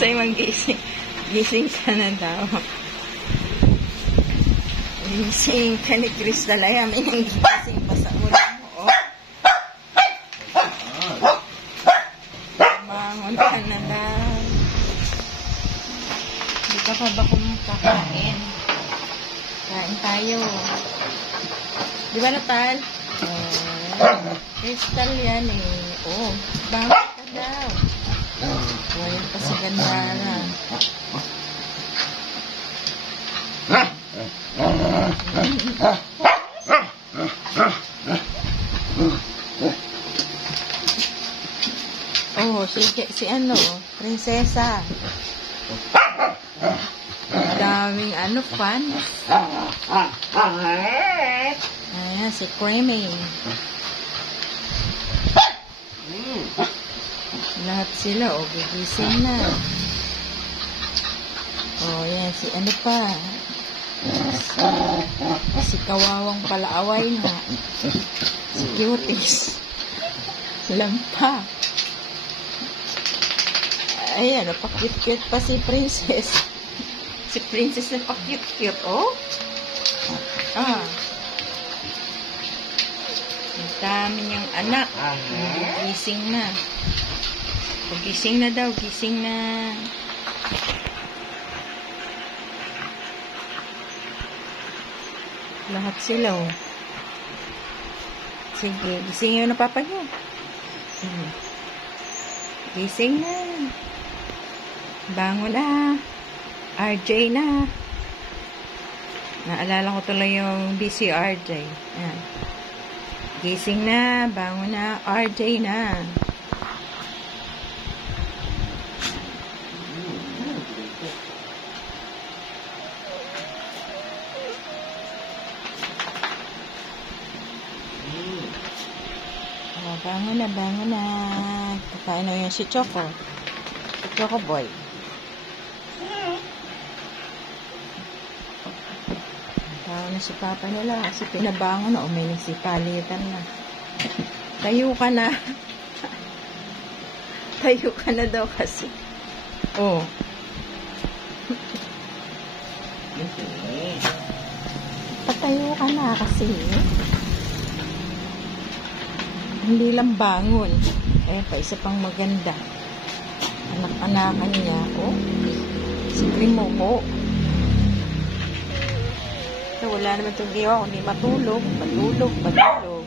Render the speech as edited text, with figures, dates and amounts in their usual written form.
Sa'yo mag-gising. Gising ka na daw. Gising ka ni Crystal. Ay, amin ang gising pa sa ulo mo, oh. Bangon ka na daw. Hindi ka pa ba kumakain? Kain tayo. Di ba, Natal? Crystal yan eh. Oh, bangon ka daw. Ngayon pa si Gandara. Oh, si ano, prinsesa. Daming ano, fans. Ayan, si Creamy. Lahat sila, o, gigising na. O, yan, si ano pa. Si Kawawang palaaway na. Si Cuties. Lampa. Ayan, napakit-cute pa si Princess. Si Princess na pakit-cute, oh. Ah. Ang dami niyang anak. Gising na. O, gising na daw. Gising na. Lahat sila, oh. Sige, gising yun na papa niyo. Gising na. Bangon na. RJ na. Naalala ko tuloy yung busy RJ. Ayan. Gising na. Bangon na. RJ na. Oh, bangon na, bangon na. Kakain na yun si Choco. Si Choco Boy. Tao na si Papa nila kasi pinabangon na. May nagsipalitan na. Tayo ka na. Tayo ka na daw kasi. Oh. Patayo ka na kasi. Hindi lang bangon. Eh, pa isa pang maganda. Anak-anakan niya. Oh. Si Primo ko. So, wala naman itong giwa. Kundi matulog. Matulog. Matulog.